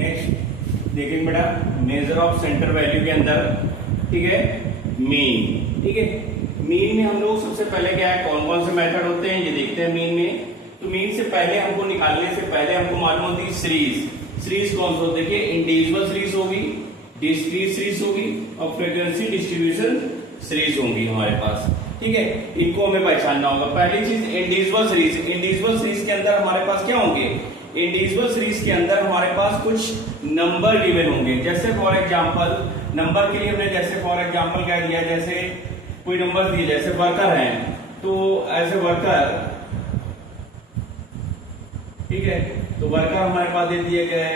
Next देखेंगे बेटा, measure of centre value के अंदर, ठीक है, मीन। ठीक है, मीन में हम लोग सबसे पहले क्या है, कौन कौन से मेथड होते हैं ये देखते हैं मीन में। तो मीन से पहले हमको निकालने से पहले हमको मालूम होती है सीरीज। सीरीज कौन सा होता है, देखिए इंडिविजुअल सीरीज होगी, डिस्क्रीट सीरीज होगी और फ्रीक्वेंसी डिस्ट्रीब्यूशन सीरीज होंगी हमारे पास। ठीक है, इनको हमें पहचानना होगा। पहली चीज इंडिविजुअल सीरीज। इंडिविजुअल सीरीज के अंदर हमारे पास क्या होंगे, इंडिविजुअल सीरीज के अंदर हमारे पास कुछ नंबर गिवन होंगे। जैसे फॉर एग्जांपल, नंबर के लिए हमने जैसे फॉर एग्जांपल क्या दिया, जैसे कोई नंबर दिए, जैसे वर्कर हैं तो एज ए वर्कर, ठीक है, तो वर्कर हमारे पास दे दिए गए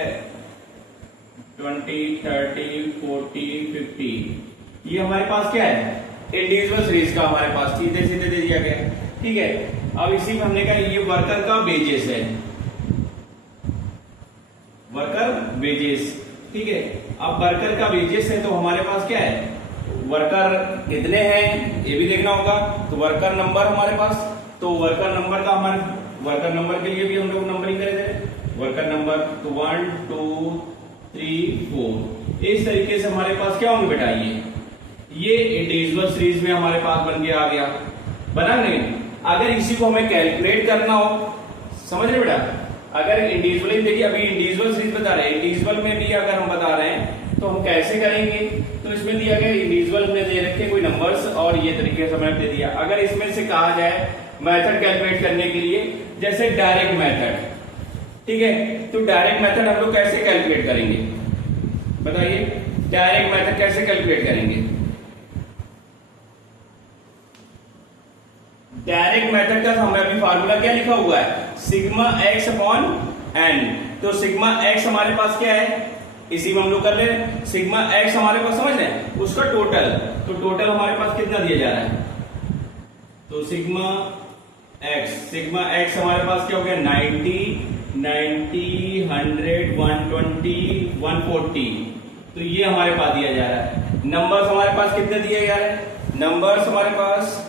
20, 30, 40, 50। ये हमारे पास क्या है, इंडिविजुअल सीरीज का हमारे पास सीधे सीधे दे दिया गया। ठीक है, अब इसी में हमने कहा ये वर्कर का वेजेस है, वर्कर वेजेस। ठीक है, अब वर्कर का वेजेस है तो हमारे पास क्या है, वर्कर कितने हैं ये भी देखना होगा। तो वर्कर नंबर हमारे पास, तो वर्कर नंबर का हमारे वर्कर नंबर के लिए भी हम लोग नंबरिंग करे थे, वर्कर नंबर तो 1 2 3 4। इस तरीके से हमारे पास क्या होंगे बेटा, ये इंडिविजुअल सीरीज में हमारे पास बन गया, आ गया, बना नहीं। अगर इसी को हमें कैलकुलेट करना हो, समझ रहे बेटा, अगर इंडिविजुअली देखिए, अभी इंडिविजुअल सीरीज बता रहे हैं, इंडिविजुअल में भी अगर हम बता रहे हैं तो हम कैसे करेंगे। तो इसमें दिया गया इंडिविजुअल में दे रखे कोई नंबर्स और ये तरीके से हमें दे दिया। अगर इसमें से कहा जाए मेथड कैलकुलेट करने के लिए, जैसे डायरेक्ट मेथड, ठीक है, तो डायरेक्ट मेथड हम लोग कैसे कैलकुलेट करेंगे बताइए, डायरेक्ट मेथड कैसे कैलकुलेट करेंगे। डायरेक्ट मेथड का हमें अभी फार्मूला क्या लिखा हुआ है, सिग्मा एक्स अपॉन एन। तो सिग्मा एक्स हमारे पास क्या है, इसी में हम लोग कर ले रहे हैं, सिग्मा एक्स हमारे पास समझ रहे हैं उसका टोटल, तो टोटल हमारे पास कितना दिया जा रहा है, तो सिग्मा एक्स हमारे पास क्या हो गया, 90, 100, 120, 140। तो ये हमारे पास दिया जा रहा है। नंबर्स हमारे पास कितने दिए जा रहे हैं, नंबर्स हमारे पास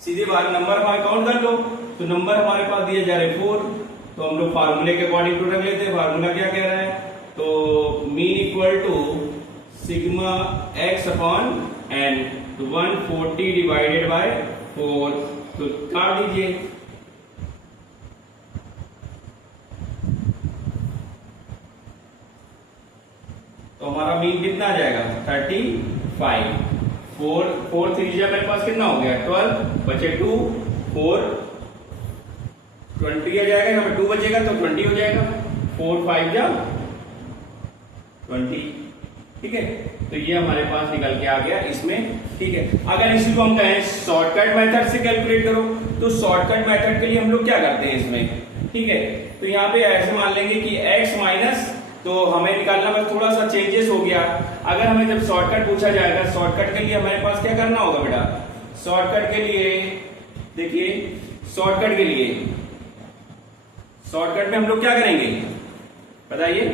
सीधे बाहर नंबर हमारे काउंट कर लो, तो नंबर हमारे पास दिए जा रहे 4। तो हम लोग फार्मूले के अकॉर्डिंग टू रख लेते हैं। फार्मूला क्या कह रहा है, तो mean equal to sigma x upon n, तो 140 डिवाइडेड बाय 4, तो काट दीजिए। तो हमारा मीन कितना आ जाएगा, 35। 4 3 मेरे पास कितना हो गया, 12, बचे 2, 4 20 आ जाएगा, यहाँ पे 2 बचेगा तो 20 हो जाएगा, 4 5 जा 20। ठीक है, तो ये हमारे पास निकल के आ गया इसमें। ठीक है, अगर इसी को हम कहें शॉर्टकट मेथड से कैलकुलेट करो, तो शॉर्टकट मेथड के लिए हम लोग क्या करते हैं इसमें, ठीक है, तो यहाँ पे ऐसे मान लेंगे कि x माइनस, तो हमें निकालना बस थोड़ा सा चेंजेस हो गया। अगर हमें जब शॉर्टकट पूछा जाएगा, शॉर्टकट के लिए हमारे पास क्या करना होगा बेटा, शॉर्टकट के लिए देखिए, शॉर्टकट में हम लोग क्या करेंगे बताइए,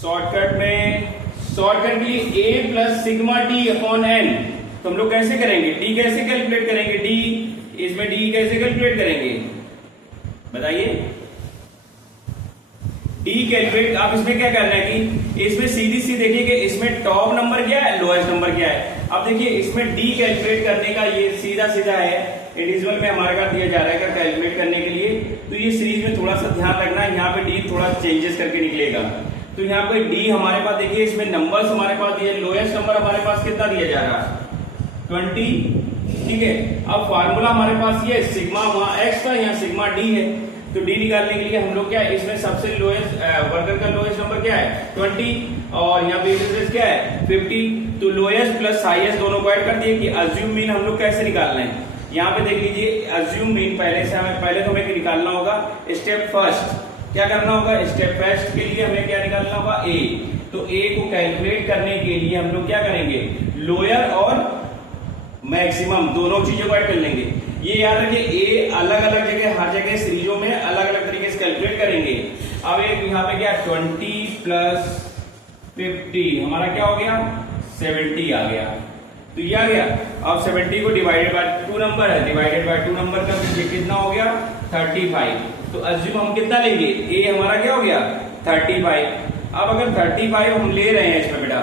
शॉर्टकट के लिए a plus sigma d upon n. तो हम लोग कैसे करेंगे, डी कैसे कैलकुलेट करेंगे, डी इसमें डी कैसे कैलकुलेट करेंगे बताइए, डी कैलकुलेट। आप इसमें क्या करना है कि इसमें सीधी सी देखिए कि इसमें टॉप नंबर क्या है, लोएस्ट नंबर क्या है। अब देखिए इसमें डी कैलकुलेट करने का ये सीधा है, इंडिविजुअल में हमारे पास दिया जा रहा है कैलकुलेट करने के लिए। तो ये सीरीज में थोड़ा सा ध्यान रखना है, यहाँ पे डी थोड़ा चेंजेस करके निकलेगा। तो यहाँ पे डी हमारे पास देखिए, इसमें नंबर्स हमारे पास दिए, लोएस्ट नंबर हमारे पास कितना दिया जा रहा है, 20। ठीक है, अब फार्मूला हमारे पास ये सिग्मा, वहां एक्स का, यहाँ सिग्मा डी है, तो डी निकालने के लिए हम लोग क्या है, इसमें सबसे लोएस्ट वर्कर का लोएस्ट नंबर क्या है 20 और यहाँ पे क्या है 50। तो लोएस्ट प्लस हाईएस्ट दोनों को ऐड कर दिए कि अज्यूम मीन हम लोग कैसे निकालना है। यहाँ पे देख लीजिए, अज्यूम मीन पहले तो हमें निकालना होगा स्टेप फर्स्ट। क्या करना होगा, स्टेप फर्स्ट के लिए हमें क्या निकालना होगा, ए। तो ए को कैलकुलेट करने के लिए हम लोग क्या करेंगे, लोअर और मैक्सिमम दोनों चीजों को ऐड कर लेंगे। ये याद रखिए, ए अलग अलग जगह, हर जगह सीरीजों में अलग अलग तरीके से कैलकुलेट करेंगे। अब एक यहाँ पे क्या 20 प्लस 50 हमारा क्या हो गया, 70 आ गया। तो ये आ गया। अब 70 को डिवाइडेड बाय 2 नंबर है, डिवाइडेड बाय 2 नंबर का तो ये कितना हो गया 35। तो अज्यूम हम कितना लेंगे, ए हमारा क्या हो गया 35। अब अगर 35 हम ले रहे हैं इसमें बेटा,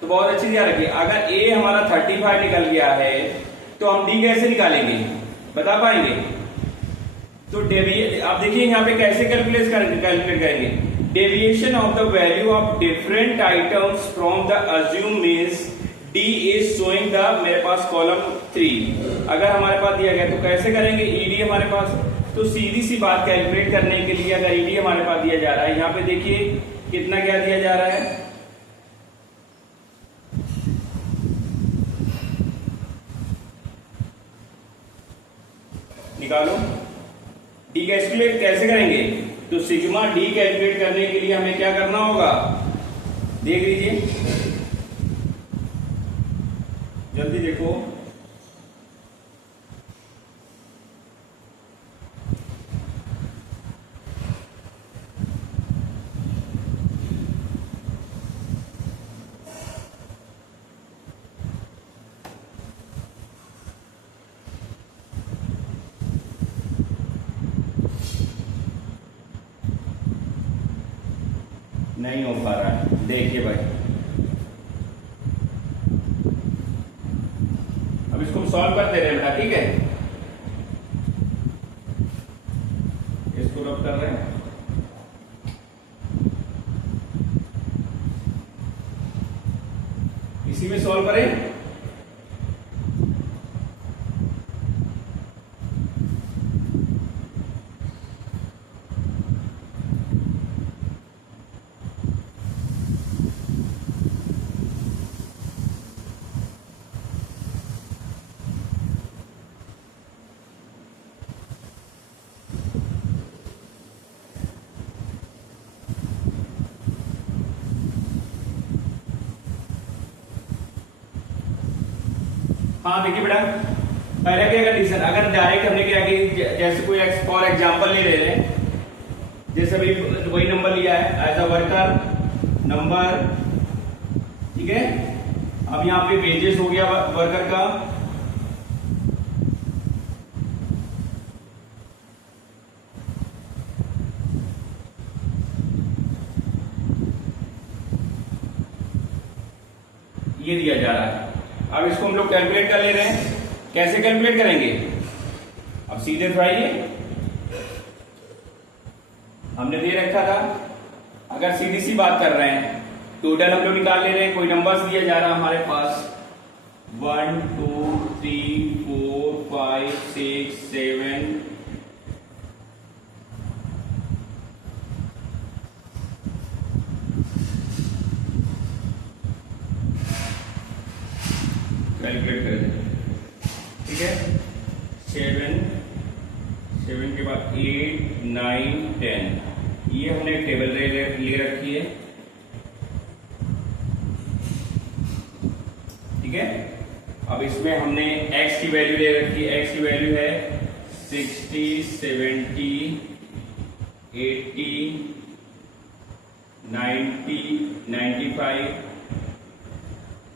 तो बहुत अच्छी ध्यान रखिए, अगर ए हमारा 35 निकल गया है तो हम डी कैसे निकालेंगे, बता पाएंगे? तो आप देखिए यहाँ पे कैसे कैलकुलेट करेंगे, deviation of the value of different items from the assume means D is showing the, मेरे पास कॉलम 3 अगर हमारे पास दिया गया तो कैसे करेंगे, ईडी हमारे पास, तो सीधी सी बात कैलकुलेट करने के लिए अगर ईडी हमारे पास दिया जा रहा है, यहाँ पे देखिए कितना क्या दिया जा रहा है, निकालो डी कैलकुलेट कैसे करेंगे, तो सिग्मा डी कैलकुलेट करने के लिए हमें क्या करना होगा, देख लीजिए जल्दी देखो, नहीं हो पा रहा है, देखिए भाई अब इसको सॉल्व करते रहे बेटा, ठीक है, इसको रब कर रहे हैं, इसी में सॉल्व करें, हाँ देखिए बेटा पहले क्या कंडीशन, अगर डायरेक्ट हमने क्या कि जैसे कोई फॉर एग्जांपल नहीं ले रहे, जैसे अभी वही नंबर लिया है एज अ वर्कर नंबर, ठीक है, अब यहाँ पे वेजेस हो गया वर्कर का, ये दिया जा रहा है। अब इसको हम लोग कैलकुलेट कर ले रहे हैं, कैसे कैलकुलेट करेंगे, अब सीधे उठाइए, हमने दे रखा था, अगर सीधी सी बात कर रहे हैं, टोटल हम लोग निकाल ले रहे हैं, कोई नंबर्स दिया जा रहा है हमारे पास 1 2 3 4 5 6 7 कैलकुलेट कर दें, ठीक है, 7 के बाद 8 9 10, ये हमने टेबल ले रखी है, ठीक है। अब इसमें हमने x की वैल्यू ले रखी है, x की वैल्यू है 60 70 80 90 95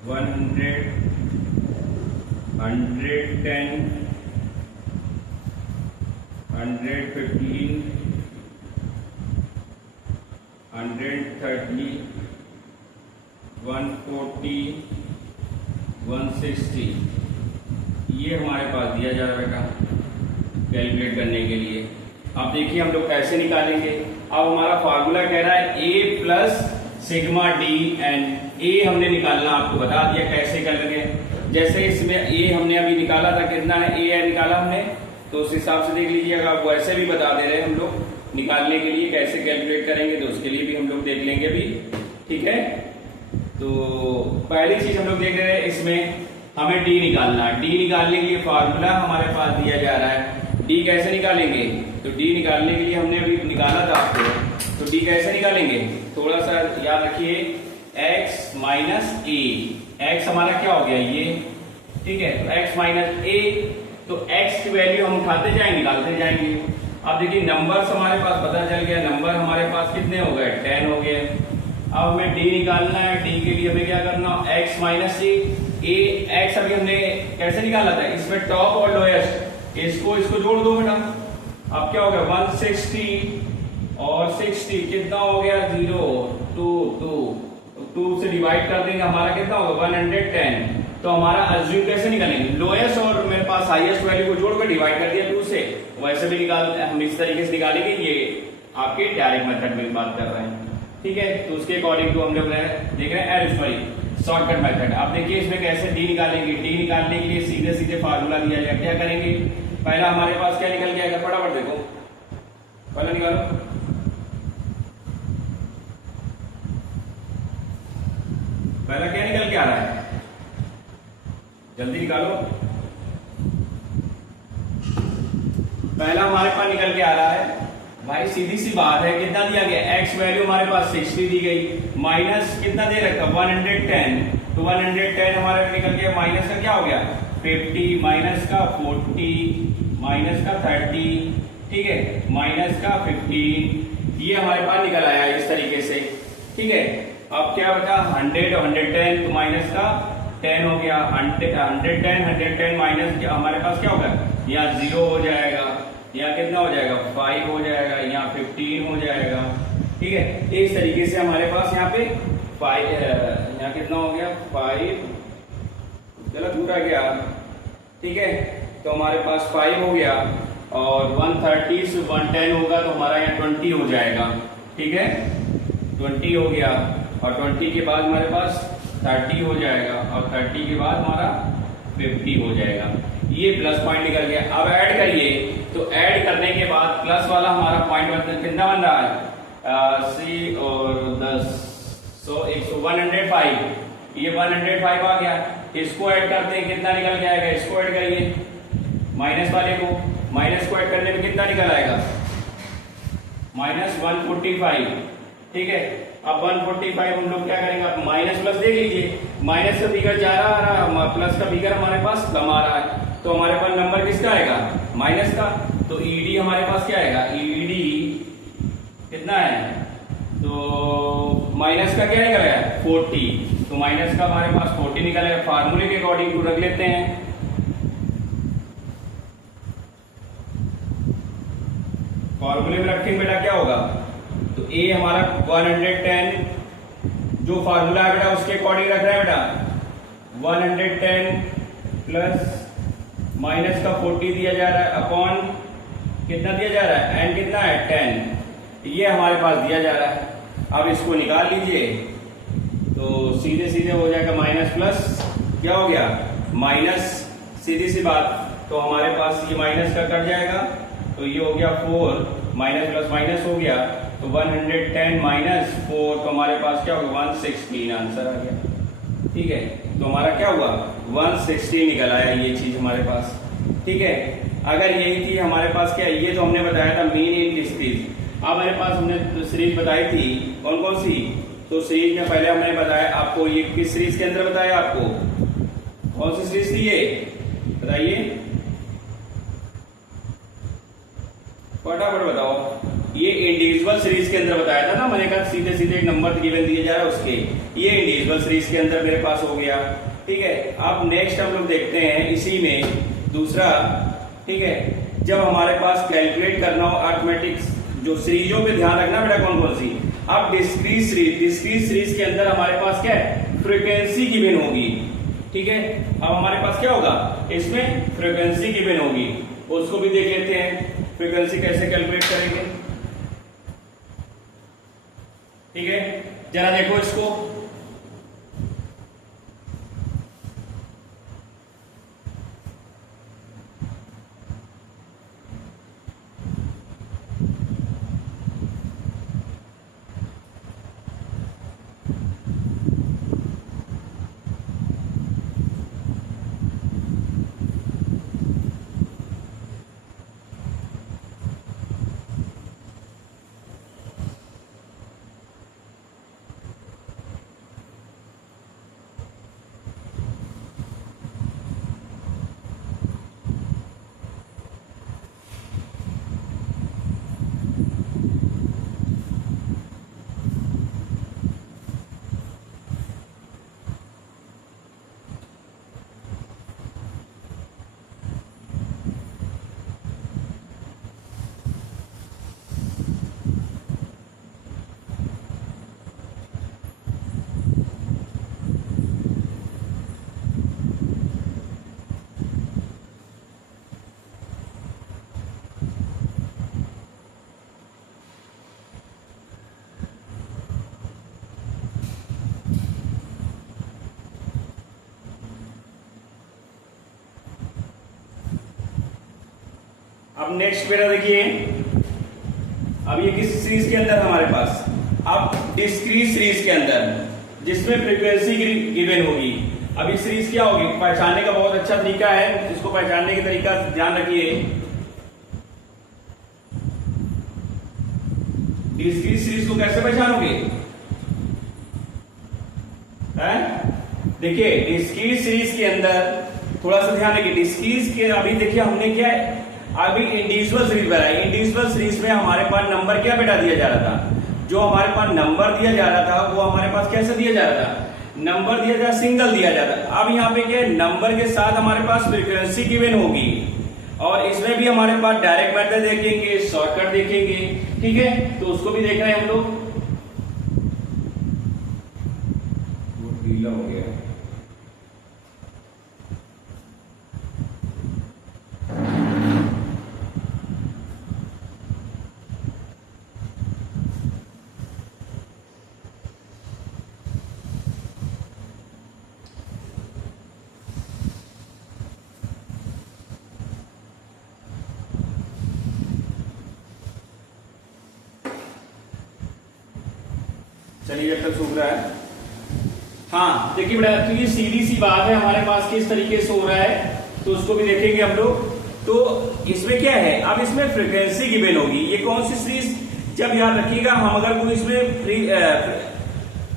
100 110 115 130 140 160, ये हमारे पास दिया जा रहा है बेटा कैलकुलेट करने के लिए। अब देखिए हम लोग कैसे निकालेंगे, अब हमारा फार्मूला कह रहा है a plus sigma d and a हमने निकालना, आपको बता दिया कैसे करेंगे। जैसे इसमें ए हमने अभी निकाला था, कितना है ए निकाला हमने, तो उस हिसाब से देख लीजिएगा, आप वैसे भी बता दे रहे हैं हम लोग निकालने के लिए कैसे कैलकुलेट करेंगे, तो उसके लिए भी हम लोग देख लेंगे भी, ठीक है। तो पहली चीज हम लोग देख रहे हैं, इसमें हमें डी निकालना है, डी निकालने के लिए फार्मूला हमारे पास दिया जा रहा है, डी कैसे निकालेंगे, तो डी निकालने के लिए हमने अभी निकाला था आपको, तो डी कैसे निकालेंगे, थोड़ा सा याद रखिए, x माइनस ए, एक्स हमारा क्या हो गया ये, ठीक है, तो x माइनस ए, तो x की वैल्यू हम उठाते जाएंगे निकालते जाएंगे। अब देखिए नंबर्स हमारे पास पता चल गया, नंबर हमारे पास कितने हो गए 10 हो गए। अब हमें डी निकालना है, डी के लिए हमें क्या करना, x माइनस ए, ए एक्स अभी हमने कैसे निकाला था, इसमें टॉप और लोएस्ट, इसको जोड़ दो बेटा। अब क्या हो गया 160 और 60 कितना हो गया 0 2 से डिवाइड कर देंगे, हमारा कितना होगा 110। तो हमारा अज्यूम कैसे निकालेंगे, लोएस्ट और मेरे पास हाईएस्ट वैल्यू को जोड़कर डिवाइड कर दिया 2 से, वैसे भी हम इस तरीके से निकालेंगे। ये आपके डायरेक्ट मेथड में बात कर रहे हैं, ठीक है। तो उसके अकॉर्डिंग टू हम लोग देख रहे हैं शॉर्टकट मेथड। आप देखिए इसमें कैसे डी निकालेंगे। डी निकालने के लिए सीधे सीधे फार्मूला दिया जाएगा। क्या करेंगे, पहला हमारे पास क्या निकल के आएगा, फटाफट देखो, पहला निकालो। पहला क्या निकल के आ रहा है, जल्दी निकालो। पहला हमारे पास निकल के आ रहा है भाई, सीधी सी बात है, कितना दिया गया, एक्स वैल्यू हमारे पास 60 दी गई, माइनस कितना दे रखा 110। तो 110 हमारे निकल गया, माइनस का क्या हो गया 50, माइनस का 40, माइनस का 30, ठीक है, माइनस का 15, ये हमारे पास निकल आया इस तरीके से, ठीक है। अब क्या बचा 100 और 110, तो माइनस का 10 हो गया, 110 माइनस हमारे पास क्या होगा, यहाँ 0 हो जाएगा, यहाँ कितना हो जाएगा 5 हो जाएगा, यहाँ 15 हो जाएगा, ठीक है। इस तरीके से हमारे पास यहाँ पे 5, यहाँ कितना हो गया 5, चलो पूरा गया, ठीक है। तो हमारे पास 5 हो गया और 130 से 110 होगा तो हमारा यहाँ 20 हो जाएगा, ठीक है, 20 हो गया। और 20 के बाद हमारे पास 30 हो जाएगा और 30 के बाद हमारा 50 हो जाएगा। ये प्लस पॉइंट निकल गया। अब ऐड करिए, तो ऐड करने के बाद प्लस वाला हमारा पॉइंट कितना बन रहा है, सी और 10, 105, ये 105 आ गया। इसको ऐड करते हैं, कितना निकल के आएगा, इसको ऐड करिए, माइनस वाले को, माइनस को ऐड करने में कितना निकल आएगा -145, ठीक है। अब 145 हम लोग क्या करेंगे, अब माइनस प्लस देख लीजिए, माइनस का फिगर जा रहा है, प्लस का फिगर हमारे पास कम आ रहा है, तो हमारे पास नंबर किसका आएगा माइनस का। तो ईडी हमारे पास क्या आएगा, ईडी कितना है, तो माइनस का क्या निकल आया 40, तो माइनस का हमारे पास 40 निकल आया। फार्मूले के अकॉर्डिंग टू रख लेते हैं, फॉर्मूले में रखेंगे बेटा क्या होगा, तो ए हमारा 110, जो फार्मूला है बेटा उसके अकॉर्डिंग रख रहा है बेटा 110 प्लस माइनस का 40 दिया जा रहा है अपॉन कितना दिया जा रहा है, एन कितना है 10, ये हमारे पास दिया जा रहा है। अब इसको निकाल लीजिए, तो सीधे सीधे हो जाएगा माइनस प्लस, क्या हो गया माइनस, सीधी सी बात। तो हमारे पास ये माइनस का कट जाएगा, तो ये हो गया 4, माइनस प्लस माइनस हो गया, तो 110 माइनस 4, तो हमारे पास क्या होगा 116 आंसर आ गया, ठीक है। तो हमारा क्या हुआ 116 निकल आया, ये चीज हमारे पास, ठीक है। अगर यही थी हमारे पास क्या, ये तो हमने बताया था मीन इन सीरीज। अब मेरे पास हमने सीरीज बताई थी कौन कौन सी, तो सीरीज में पहले हमने बताया आपको, ये किस सीरीज के अंदर बताया आपको, कौन सी सीरीज थी ये बताइए, फटाफट बताओ। ये इंडिविजुअल सीरीज के अंदर बताया था ना, मैंने कहा सीधे सीधे एक नंबर गिवन दिया जा रहा है उसके, ये इंडिविजुअल सीरीज के अंदर मेरे पास हो गया, ठीक है। अब नेक्स्ट हम लोग देखते हैं इसी में दूसरा, ठीक है, जब हमारे पास कैलकुलेट करना हो अरिथमेटिक, जो सीरीजों पे ध्यान रखना बेटा कौन कौन सी। अब डिस्क्रीट सीरीज के अंदर हमारे पास क्या है, फ्रीक्वेंसी गिवन होगी, ठीक है। अब हमारे पास क्या होगा, इसमें फ्रीक्वेंसी गिवन होगी, उसको भी देख लेते हैं फ्रीक्वेंसी कैसे कैलकुलेट करेंगे, ठीक है। जरा देखो इसको, अब नेक्स्ट मेरा देखिए, अब ये किस सीरीज के अंदर हमारे पास, अब डिस्क्रीट सीरीज के अंदर जिसमें फ्रीक्वेंसी गिवन होगी। अब इस सीरीज क्या होगी, पहचानने का बहुत अच्छा तरीका है, इसको पहचानने का तरीका ध्यान रखिए। डिस्क्रीट सीरीज को कैसे पहचानोगे, देखिए डिस्क्रीट सीरीज के अंदर थोड़ा सा ध्यान रखिए। डिस्क्रीट के अभी देखिए हमने क्या है, अभी इंडिविजुअल सीरीज बनाई। इंडिविजुअल सीरीज में हमारे पास नंबर क्या बेटा दिया जा रहा था, जो हमारे पास नंबर दिया जा रहा था वो हमारे पास कैसे दिया जा रहा था, नंबर दिया जा, सिंगल दिया जाता। अब यहाँ पे क्या है, नंबर के साथ हमारे पास फ्रीक्वेंसी गिवन होगी, और इसमें भी हमारे पास डायरेक्ट मेथड देखेंगे, शॉर्टकट देखेंगे, ठीक है, तो उसको भी देखना है हम लोग। वो ढीला हो गया, चलिए जब तक सूख रहा है। हाँ देखिए बेटा, तो ये सीधी सी बात है, हमारे पास किस तरीके से हो रहा है तो उसको भी देखेंगे हम लोग। तो इसमें क्या है, अब इसमें फ्रीक्वेंसी गिवन होगी। ये कौन सी सीरीज, जब याद रखिएगा, हम अगर कोई इसमें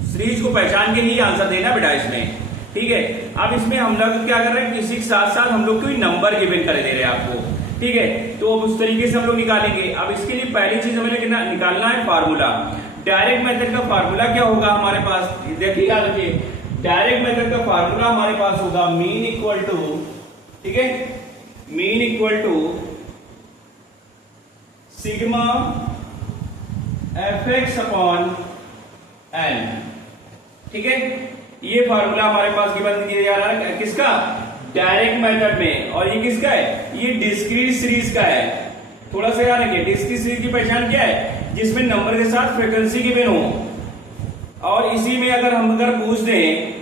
सीरीज को पहचान के ही आंसर देना बेटा इसमें, ठीक है। अब इसमें हम लोग क्या कर रहे हैं, किसी के साथ साथ हम लोग कोई नंबर गिवन कर दे रहे हैं आपको, ठीक है। तो अब उस तरीके से हम लोग निकालेंगे। अब इसके लिए पहली चीज हमें निकालना है फार्मूला। डायरेक्ट मेथड का फार्मूला क्या होगा हमारे पास, देखिए याद रखिए, डायरेक्ट मेथड का फार्मूला हमारे पास होगा मीन इक्वल टू, ठीक है, mean equal to sigma fx upon n, ठीक है। ये फार्मूला हमारे पास गिवन किया जा रहा है किसका, डायरेक्ट मेथड में, और ये किसका है, ये डिस्क्रीट सीरीज का है। थोड़ा सा याद रखिए, डिस्क्रीट सीरीज की पहचान क्या है, जिसमें नंबर के साथ फ्रीक्वेंसी गिवन हो, और इसी में अगर हम पूछ दें,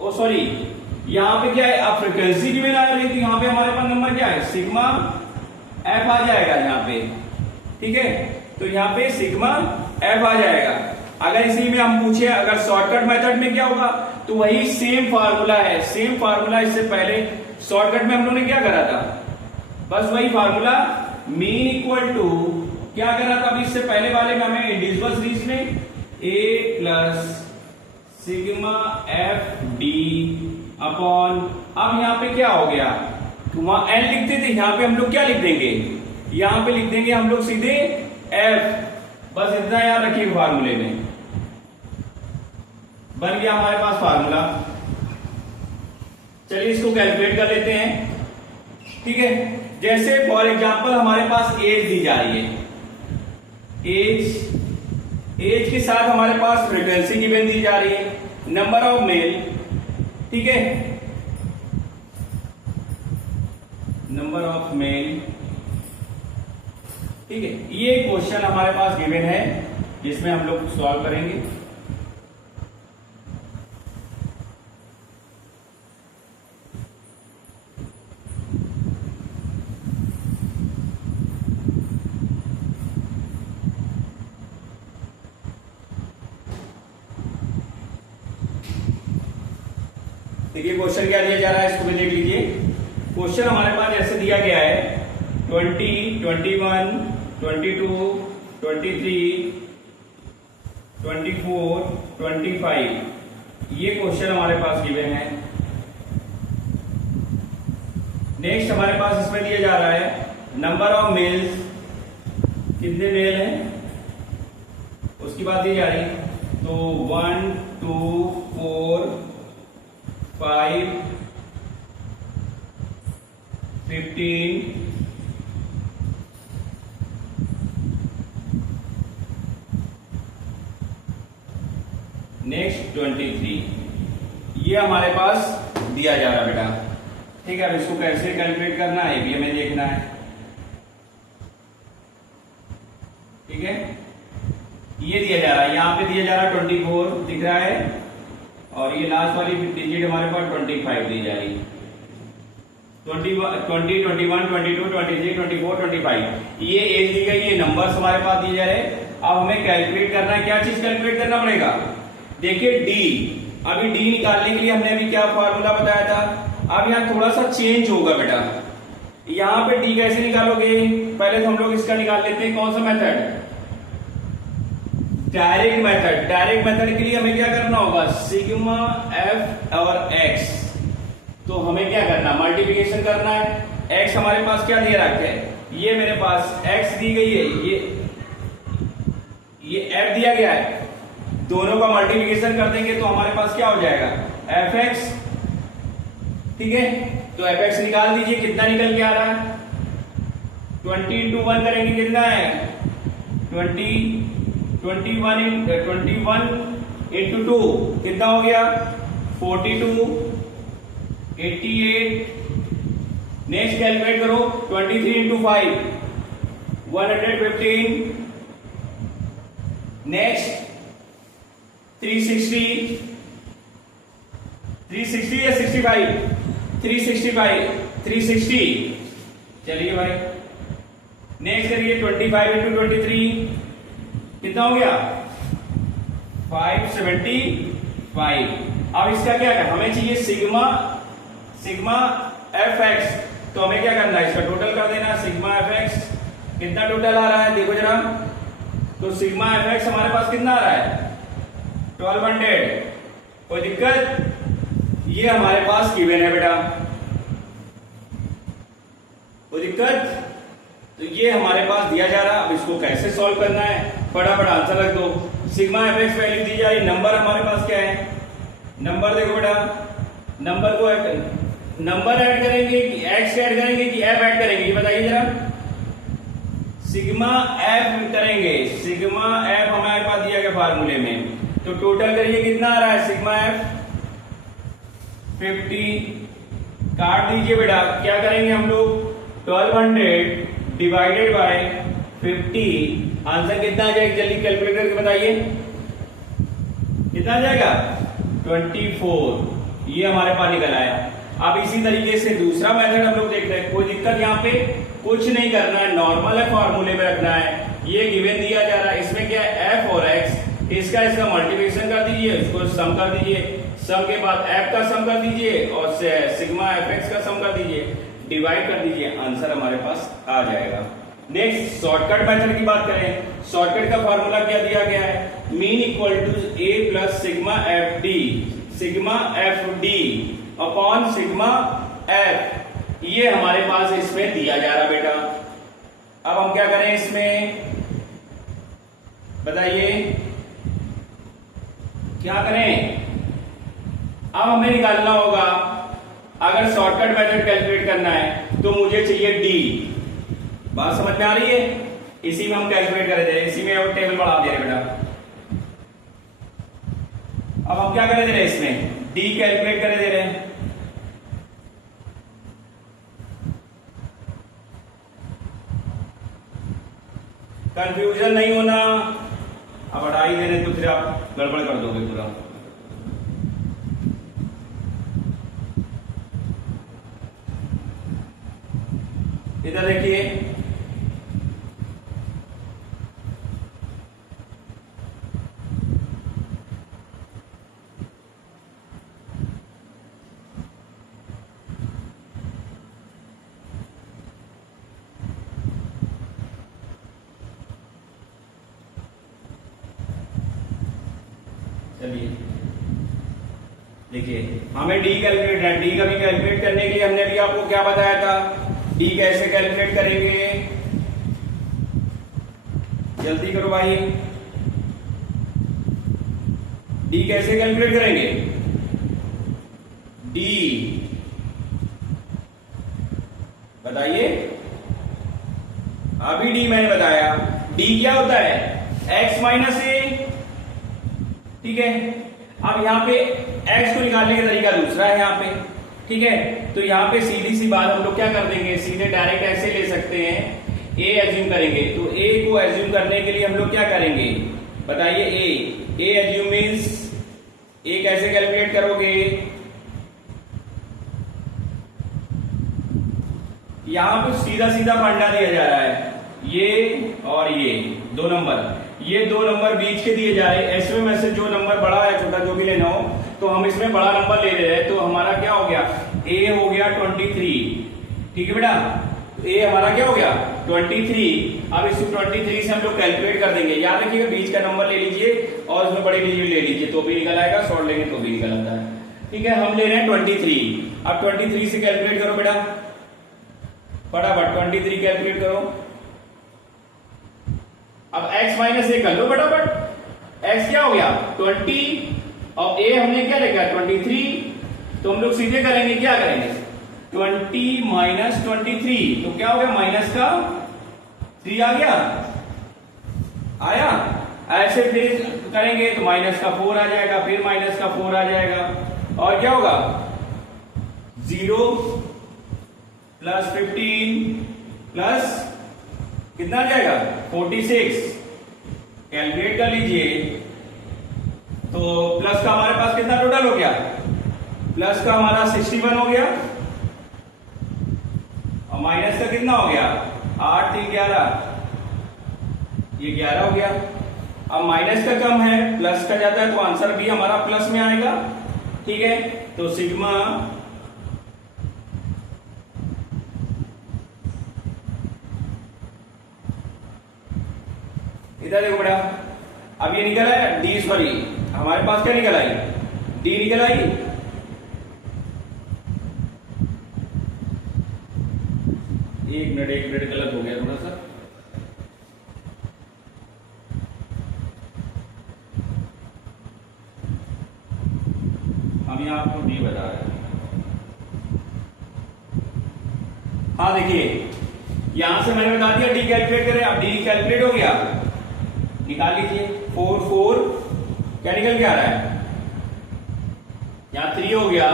ओ सॉरी, यहां पे क्या है, अब फ्रीक्वेंसी गिवन आ रही, तो यहां पे हमारे पास नंबर क्या है, सिग्मा एफ आ जाएगा यहाँ पे, ठीक है। तो यहाँ पे सिग्मा एफ आ जाएगा। अगर इसी में हम पूछे, अगर शॉर्टकट मेथड में क्या होगा, तो वही सेम फार्मूला है, सेम फार्मूला। इससे पहले शॉर्टकट में हम लोगों ने क्या करा था, बस वही फार्मूला, मीन इक्वल टू क्या करना था, अभी इससे पहले वाले में हमें इंडिविजुअल सीरीज में a plus sigma f d upon, अब यहाँ पे क्या हो गया, वहां एन लिखते थे, यहाँ पे हम लोग क्या लिख देंगे, यहाँ पे लिख देंगे हम लोग सीधे एफ। बस इतना याद रखिए, फार्मूले में बन गया हमारे पास फार्मूला। चलिए इसको कैलकुलेट कर लेते हैं, ठीक है। जैसे फॉर एग्जांपल हमारे पास एज दी जा रही है, एज के साथ हमारे पास फ्रीक्वेंसी गिवन दी जा रही है, नंबर ऑफ मेल, ठीक है, नंबर ऑफ मेल, ठीक है। ये क्वेश्चन हमारे पास गिवन है, जिसमें हम लोग सॉल्व करेंगे। देखिए क्वेश्चन क्या दिया जा रहा है, इसको भी देख लीजिए। क्वेश्चन हमारे पास ऐसे दिया गया है 20, 21, 22, 23, 24, 25, ये क्वेश्चन हमारे पास गिवन है। नेक्स्ट हमारे पास इसमें दिया जा रहा है नंबर ऑफ मेल्स, कितने मेल हैं उसकी बात दी जा रही है। तो 1, 2, 4, 5, 15, नेक्स्ट 23, ये हमारे पास दिया जा रहा है बेटा, ठीक है। अब इसको कैसे कैलकुलेट करना है, ये भी हमें देखना है, ठीक है। ये दिया जा रहा है, यहां पे दिया जा रहा है 24 दिख रहा है, और ये लास्ट वाली डिजिट हमारे पास 25 दी जा रही है, 20, 21, 22, 23, 24, 25 ये एज दी गई, ये नंबर्स हमारे पास दिए जा रहे हैं। अब हमें कैलकुलेट करना है, क्या चीज कैलकुलेट करना पड़ेगा? देखिए डी, अभी डी निकालने के लिए हमने अभी क्या फॉर्मूला बताया था, अब यहाँ थोड़ा सा चेंज होगा बेटा। यहाँ पे डी कैसे निकालोगे? पहले तो हम लोग इसका निकाल लेते हैं, कौन सा method? Direct method. Direct method के लिए हमें क्या करना होगा? सिग्मा एफ और एक्स, तो हमें क्या करना, मल्टीप्लिकेशन करना है। एक्स हमारे पास क्या दिया रखा है, ये मेरे पास एक्स दी गई है, ये एफ दिया गया है, दोनों का मल्टीप्लिकेशन कर देंगे तो हमारे पास क्या हो जाएगा, एफ एक्स। ठीक है, तो एफ एक्स निकाल दीजिए, कितना निकल के आ रहा है? 20 इंटू 1 करेंगे कितना है? 21 इंटू 2 कितना हो गया? 42, 88। नेक्स्ट कैलकुलेट करो, 23 इंटू 5 115। नेक्स्ट 360 या 65? 360। चलिए भाई नेक्स्ट करिए, 25 इंटू 23 कितना हो गया? 575। अब इसका क्या है, हमें चाहिए सिग्मा एफ एक्स, तो हमें क्या करना है, इसका टोटल कर देना। सिग्मा एफ एक्स कितना टोटल आ रहा है देखो जरा, तो सिग्मा एफ एक्स हमारे पास कितना आ रहा है? 1200। कोई दिक्कत? ये हमारे पास गिवन है बेटा, कोई दिक्कत? तो ये हमारे पास दिया जा रहा है। अब इसको कैसे सॉल्व करना है, फटाफट आंसर रख दो। सिग्मा एफ एक्स वैल्यू दी जा रही, नंबर हमारे पास क्या है? नंबर देखो बेटा, नंबर को नंबर ऐड करेंगे कि एक्स ऐड करेंगे कि एफ ऐड करेंगे, ये बताइए जरा। सिग्मा एफ करेंगे, सिग्मा एफ हमारे पास दिया गया फार्मूले में, तो टोटल करिए कितना आ रहा है? सिग्मा एफ 50, काट दीजिए बेटा, क्या करेंगे हम लोग? 1200 डिवाइडेड बाय 50, आंसर कितना आ जाएगा? जल्दी कैलकुलेट करके बताइए, कितना आ जाएगा? 24। ये हमारे पास निकल आया। अब इसी तरीके से दूसरा मेथड हम लोग देख रहे हैं, कोई दिक्कत यहाँ पे कुछ नहीं करना है, नॉर्मल है, फॉर्मूले में रखना है। ये गिवन दिया जा रहा है, इसमें क्या है? एफ और एक्स, इसका मल्टीप्लिकेशन कर दीजिए, इसको सम कर दीजिए, सम के बाद एफ का सम कर दीजिए और सिग्मा एफ एक्स का सम कर दीजिए, डिवाइड कर दीजिए, आंसर हमारे पास आ जाएगा। नेक्स्ट शॉर्टकट मेथड की बात करें, शॉर्टकट का फार्मूला क्या दिया गया है? Mean equal to a plus sigma f d, sigma f d upon sigma f, ये हमारे पास इसमें दिया जा रहा बेटा। अब हम क्या करें इसमें, बताइए क्या करें? अब हमें निकालना होगा, अगर शॉर्टकट मेथड कैलकुलेट करना है तो मुझे चाहिए डी। बात समझ में आ रही है? इसी में हम कैलकुलेट कर रहे थे, इसी में अब टेबल बढ़ा दे रहे बेटा। अब हम क्या करे दे रहे हैं, इसमें डी कैलकुलेट करे दे रहे हैं। कंफ्यूजन नहीं होना, अब हटाई देने तो फिर आप गड़बड़ कर दोगे पूरा। इधर देखिए, चलिए देखिए, हमें डी कैलकुलेट है, डी का भी कैलकुलेट करने के लिए हमने भी आपको क्या बताया था, डी कैसे कैलकुलेट करेंगे, जल्दी करो भाई। डी कैसे कैलकुलेट करेंगे? डी बताइए, अभी डी मैंने बताया। डी क्या होता है? एक्स माइनस ए, ठीक है। अब यहाँ पे x को निकालने का तरीका दूसरा है यहाँ पे, ठीक है। तो यहाँ पे सीधी सी बात हम लोग क्या कर देंगे, सीधे डायरेक्ट ऐसे ले सकते हैं, a एज्यूम करेंगे। तो a को एज्यूम करने के लिए हम लोग क्या करेंगे, बताइए। a एज्यूम मीन्स a कैसे कैलकुलेट करोगे? यहाँ पे सीधा सीधा फंडा दिया जा रहा है, ये और ये दो नंबर बीच के दिए जा रहे हैं। ऐसे में से जो नंबर बड़ा है छोटा जो भी लेना हो तो हम इसमें बड़ा नंबर ले रहे हैं। तो हमारा क्या हो गया, ए हो गया 23, ठीक है बेटा, ए हमारा क्या हो गया 23। अब इस 23 से हम लोग कैलकुलेट कर देंगे। याद रखिएगा बीच का नंबर ले लीजिए और उसमें बड़े डिजिट ले लीजिए तो भी निकल आएगा, शॉर्ट लेंगे तो भी निकल आता है, ठीक है। हम ले रहे हैं 23। अब 23 से कैलकुलेट करो बेटा, फटाफट 23 कैलकुलेट करो। अब x माइनस ए कर लो फटाफट। x क्या हो गया 20 और a हमने क्या लिखा 23, तो हम लोग सीधे करेंगे, क्या करेंगे 20 माइनस 23, तो क्या हो गया माइनस का 3 आ गया, आया। ऐसे फिर करेंगे तो माइनस का 4 आ जाएगा, फिर माइनस का 4 आ जाएगा और क्या होगा 0 प्लस 15 प्लस कितना आ जाएगा 46। कैलकुलेट कर लीजिए तो प्लस का हमारे पास कितना टोटल हो गया, प्लस का हमारा 61 हो गया और माइनस का कितना हो गया 8 3 11, ये 11 हो गया। अब माइनस का कम है प्लस का जाता है तो आंसर भी हमारा प्लस में आएगा, ठीक है। तो सिग्मा इधर देखो बेटा, अब ये निकल आया डी, सॉरी हमारे पास क्या निकल आई डी निकल आई। एक मिनट गलत हो गया थोड़ा सा, हम यहां आपको डी बता रहे हैं। हाँ देखिए यहां से मैंने बता दिया डी कैलकुलेट करें। अब डी कैलकुलेट हो गया, निकाल लीजिए 4 4 क्या निकल के आ रहा है, यहाँ 3 हो गया,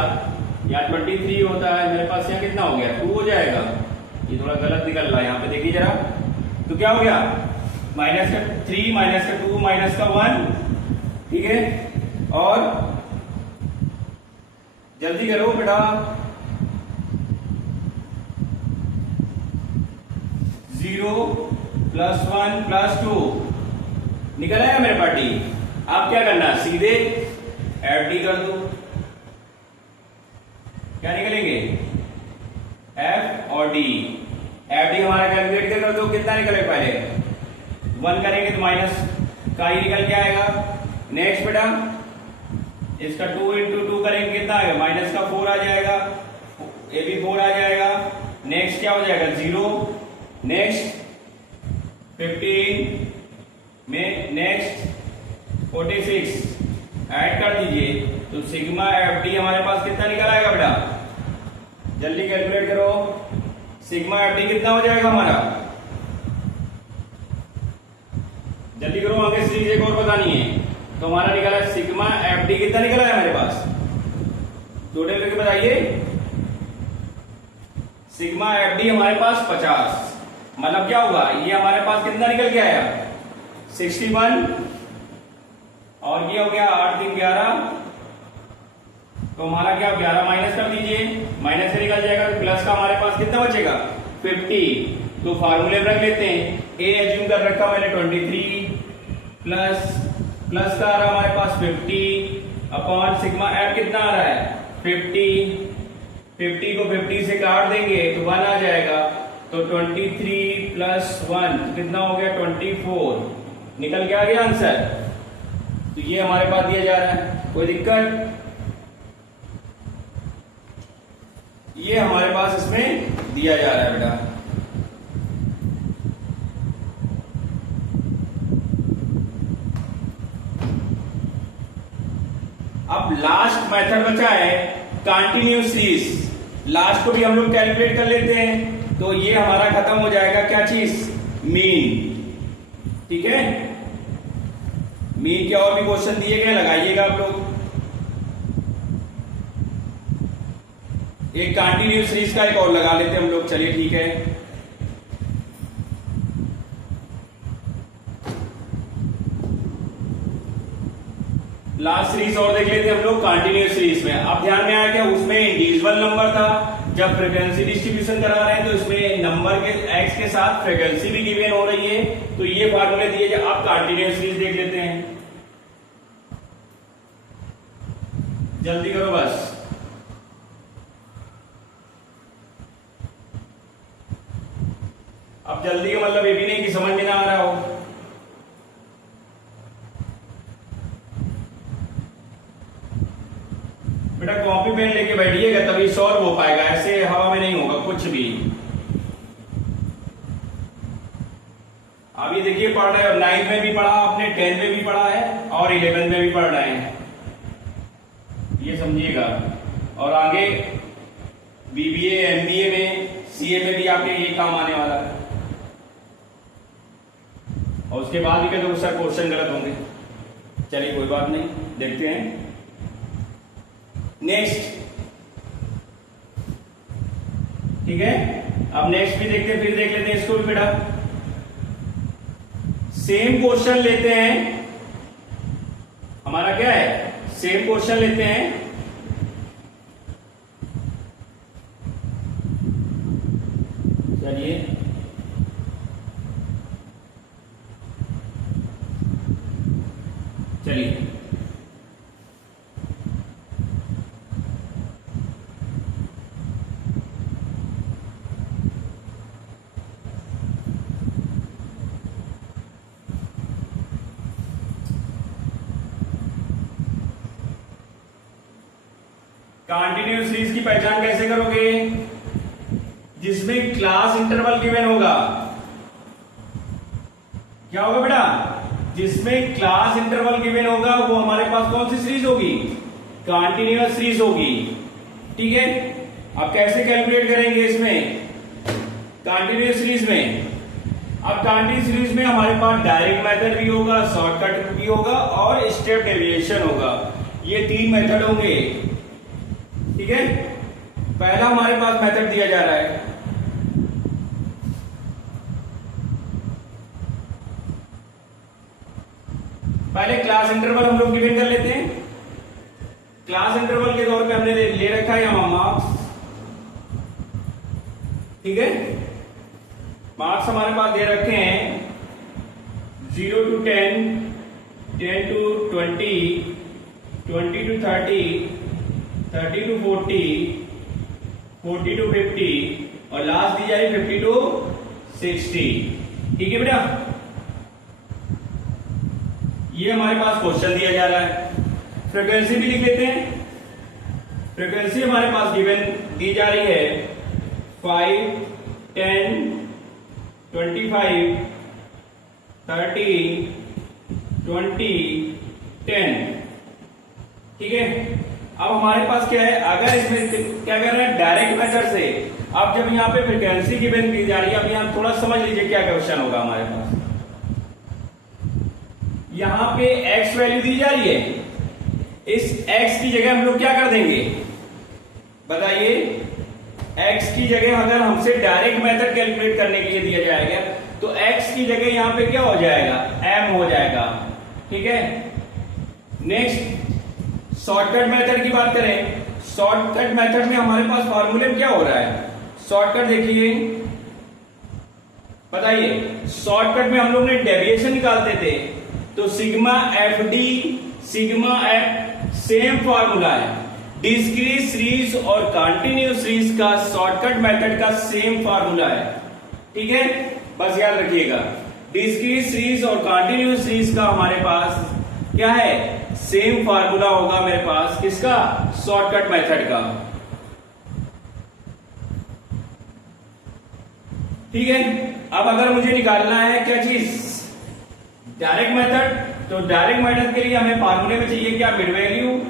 यहाँ 23 होता है मेरे पास, यहाँ कितना हो गया 2 हो जाएगा। ये थोड़ा गलत निकल रहा है, यहाँ पे देखिए जरा, तो क्या हो गया माइनस का 3 माइनस का 2 माइनस का 1, ठीक है। और जल्दी करो बेटा, 0 प्लस 1 प्लस 2 निकल आया मेरे पार्टी। आप क्या करना सीधे FD कर दो, क्या निकलेंगे F और D। FD हमारा कैलकुलेट कर दो, कितना निकले पहले 1 करेंगे तो माइनस का ही निकल के आएगा। नेक्स्ट बेटा इसका 2 इंटू 2 करेंगे कितना आएगा माइनस का 4 आ जाएगा, ये भी 4 आ जाएगा। नेक्स्ट क्या हो जाएगा 0, नेक्स्ट 15 में नेक्स्ट 46 ऐड कर दीजिए तो सिग्मा FD हमारे पास कितना निकल आएगा बेटा, जल्दी कैलकुलेट करो। सिग्मा FD कितना हो जाएगा हमारा, जल्दी करो, आगे सीरीज एक और बतानी है। तो हमारा निकला है सिग्मा FD कितना निकला है मेरे पास, टोटल करके बताइए। सिग्मा FD हमारे पास 50, मतलब क्या होगा ये हमारे पास कितना निकल के आया 61 और ये हो गया 8 3 11, तो हमारा क्या 11 माइनस कर दीजिए, माइनस से निकल जाएगा तो प्लस का हमारे पास कितना बचेगा 50। तो फार्मूले रख लेते हैं, ए एज्यूम कर रखा मैंने 23 प्लस का आ रहा हमारे पास 50 अपॉन सिग्मा F कितना आ रहा है 50 को 50 से काट देंगे तो 1 आ जाएगा, तो 23 प्लस 1 कितना हो गया 24, निकल के आ गया आंसर। तो ये हमारे पास दिया जा रहा है, कोई दिक्कत, ये हमारे पास इसमें दिया जा रहा है बेटा। अब लास्ट मेथड बचा है कंटिन्यूअस सीरीज, लास्ट को भी हम लोग कैलकुलेट कर लेते हैं। तो ये हमारा खत्म हो जाएगा क्या चीज मीन, ठीक है। मीन के और भी क्वेश्चन दिए गए, लगाइएगा आप लोग। एक कंटिन्यूअस सीरीज का एक और लगा लेते हैं हम लोग, चलिए ठीक है। लास्ट सीरीज और देख लेते हैं हम लोग कंटिन्यूअस सीरीज में। अब ध्यान में आया क्या, उसमें इंडिविजुअल नंबर था जब फ्रीक्वेंसी डिस्ट्रीब्यूशन करा रहे हैं तो इसमें नंबर के एक्स के साथ फ्रीक्वेंसी भी गिवन हो रही है, तो ये फार्मूले दिए जाए। आप कंटीन्यूअस सीरीज देख लेते हैं, जल्दी करो बस। अब जल्दी का मतलब ये भी नहीं कि समझ में ना आ रहा हो। बेटा कॉपी पेन लेके बैठिएगा तभी सॉल्व हो पाएगा, ऐसे हवा में नहीं होगा कुछ भी। अब ये देखिए पढ़ रहे हो, 9th में भी पढ़ा आपने, 10th में भी पढ़ा है और 11th में भी पढ़ रहे हैं, ये समझिएगा। और आगे बीबीए, एमबीए में, सीए में भी आपके ये काम आने वाला है। और उसके बाद भी कहते सर क्वेश्चन गलत होंगे, चलिए कोई बात नहीं, देखते हैं नेक्स्ट। ठीक है, अब नेक्स्ट भी देखते हैं, फिर देख लेते हैं इसको भी बेटा। सेम क्वेश्चन लेते हैं, हमारा क्या है, सेम क्वेश्चन लेते हैं। चलिए चलिए कंटिन्यूअस सीरीज की पहचान कैसे करोगे, जिसमें क्लास इंटरवल गिवन होगा। क्या होगा बेटा, जिसमें क्लास इंटरवल गिवन होगा वो हमारे पास कौन सी सीरीज होगी, कंटिन्यूअस सीरीज होगी। ठीक है, अब कैसे कैलकुलेट करेंगे इसमें कंटिन्यूअस सीरीज में। अब कंटिन्यूअस सीरीज में हमारे पास डायरेक्ट मेथड भी होगा, शॉर्टकट भी होगा और स्टेप डेविएशन होगा, ये 3 मेथड होंगे। ठीक है, पहला हमारे पास मेथड दिया जा रहा है, पहले क्लास इंटरवल हम लोग गिवन कर लेते हैं। क्लास इंटरवल के तौर पे हमने ले रखा है यहां मार्क्स। ठीक है, मार्क्स हमारे पास दे रखे हैं 0 to 10, 10 to 20, 20 to 30, 30 to 40, 40 to 50 और लास्ट दी जा रही 50 to 60। ठीक है बेटा, ये हमारे पास क्वेश्चन दिया जा रहा है। फ्रीक्वेंसी भी लिख लेते हैं। फ्रीक्वेंसी हमारे पास गिवन दी जा रही है 5, 10, 25, 30, 20, 10। ठीक है, अब हमारे पास क्या है, अगर इसमें क्या कर रहे हैं डायरेक्ट मेथड से। अब जब यहाँ पे फ्रीक्वेंसी गिवन की जा रही है, अब यहाँ थोड़ा समझ लीजिए क्या क्वेश्चन होगा हमारे पास। यहां पे x वैल्यू दी जा रही है, इस x की जगह हम लोग क्या कर देंगे बताइए। x की जगह अगर हमसे डायरेक्ट मेथड कैलकुलेट करने के लिए दिया जाएगा तो x की जगह यहां पे क्या हो जाएगा, m हो जाएगा। ठीक है, नेक्स्ट शॉर्टकट मेथड की बात करें। शॉर्टकट मेथड में हमारे पास फॉर्मूले में क्या हो रहा है, शॉर्टकट देखिए, बताइए। शॉर्टकट में हम लोग ने डेविएशन निकालते थे तो sigma f d, sigma F same formula है। डिस्क्रीट सीरीज और कंटिन्यूअस सीरीज का शॉर्टकट मेथड का सेम फॉर्मूला है। ठीक है, बस याद रखिएगा, डिस्क्रीट सीरीज और कंटिन्यूअस सीरीज का हमारे पास क्या है, सेम फॉर्मूला होगा मेरे पास, किसका, शॉर्टकट मेथड का। ठीक है, अब अगर मुझे निकालना है क्या चीज, डायरेक्ट मेथड, तो डायरेक्ट मेथड के लिए हमें फार्मूले में चाहिए क्या, मिड वैल्यू।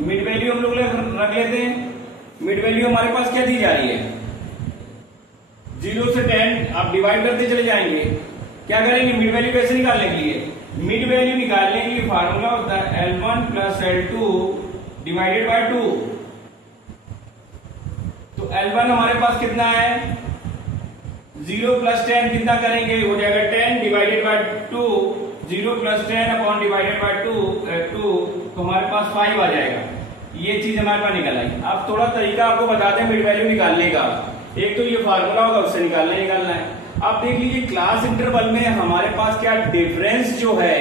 मिड वैल्यू हम लोग रख लेते हैं। मिड वैल्यू हमारे पास क्या दी जा रही है, 0 से 10। आप डिवाइड करते चले जाएंगे, क्या करेंगे, मिड वैल्यू कैसे निकालने के लिए, मिड वैल्यू निकालने के लिए फार्मूला होता है L1 plus L2 divided by 2। तो L1 हमारे पास कितना है, 0 प्लस 10 कितना करेंगे, हो जाएगा 10 divided by 2। 0 plus 10 upon divided by 2, तो हमारे पास 5 आ जाएगा। ये चीज हमारे पास निकल आई। अब थोड़ा तरीका आपको बताते हैं मिड वैल्यू निकालने का। एक तो ये फार्मूला होगा, उससे निकालना है। अब देख लीजिए क्लास इंटरवल में हमारे पास क्या डिफरेंस जो है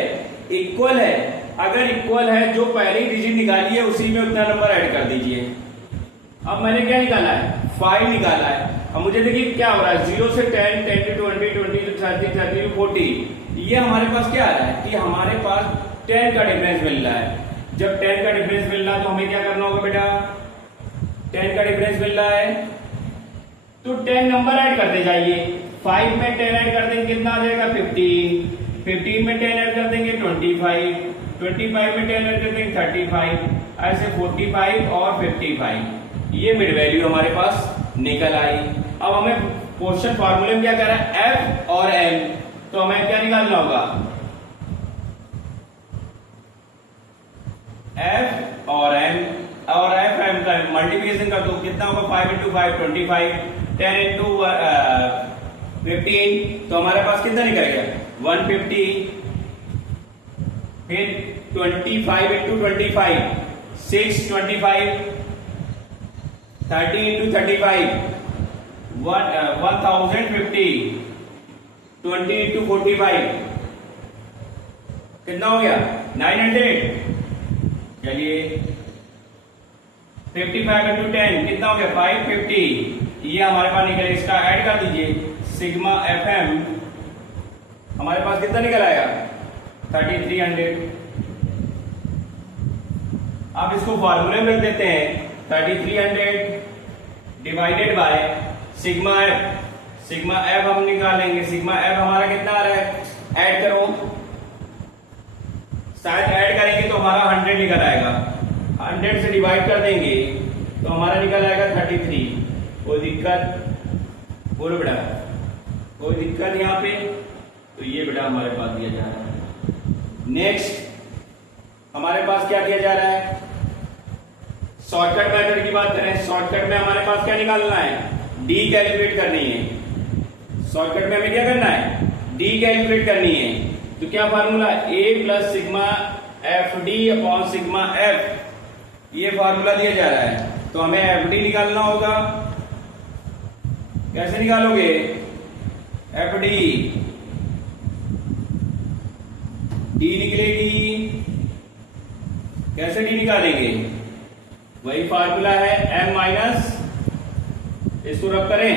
इक्वल है। अगर इक्वल है, जो पहले ही डिजिट निकाली है उसी में उतना नंबर ऐड कर दीजिए। अब मैंने क्या निकाला है, 5 निकाला है। अब मुझे देखिए क्या हो रहा है, 0 से 10, 10 to 20, 20 to 30, 30 to 40। ये हमारे पास क्या आ रहा है कि हमारे पास 10 का डिफरेंस मिल रहा है। जब 10 का डिफरेंस मिल रहा है तो हमें क्या करना होगा बेटा, 10 का डिफरेंस मिल रहा है तो 10 नंबर ऐड करते जाइए। 5 में 10 ऐड कर देंगे कितना आ जाएगा, 15। 15 में 10 ऐड कर देंगे 25। 25 में 10 ऐड कर देंगे 35। ऐसे 45 और 55। ये मिड वैल्यू हमारे पास निकल आई। अब हमें क्वेश्चन फॉर्मूले में क्या कर रहा है, एफ और एम, तो हमें क्या निकालना होगा, एफ और एम। और एफ एम का मल्टीप्लिकेशन का तो कितना होगा, 5 into 5 25, 10 into 15, तो हमारे पास कितना निकलेगा 150। फिर 25 into 25 625, 30 into 35 1050, 20 into 45 कितना हो गया 900। चलिए 55 into 10 कितना हो गया 550। ये हमारे पास निकले, इसका ऐड कर दीजिए, सिग्मा एफ एम हमारे पास कितना निकल आएगा 3300। आप इसको फॉर्मूले में रख देते हैं, 3300 divided by sigma F. Sigma F हम निकालेंगे, सिग्मा एफ हमारा कितना आ रहा है, ऐड करो, शायद ऐड करेंगे तो हमारा 100 निकल आएगा। 100 से डिवाइड कर देंगे तो हमारा निकल आएगा 33। कोई दिक्कत, बोलो बेटा, कोई दिक्कत यहाँ पे, तो ये बेटा हमारे पास दिया जा रहा है। नेक्स्ट हमारे पास क्या दिया जा रहा है, शॉर्टकट मेथड की बात करें। शॉर्टकट में हमारे पास क्या निकालना है, डी कैलकुलेट करनी है। शॉर्टकट में हमें क्या करना है, डी कैलकुलेट करनी है। तो क्या formula, a plus sigma f d upon sigma f, ये फार्मूला दिया जा रहा है। तो हमें एफ डी निकालना होगा। कैसे निकालोगे, एफ डी, डी निकलेगी, कैसे डी निकालेंगे, वही फार्मूला है m माइनस, इसको रब करें,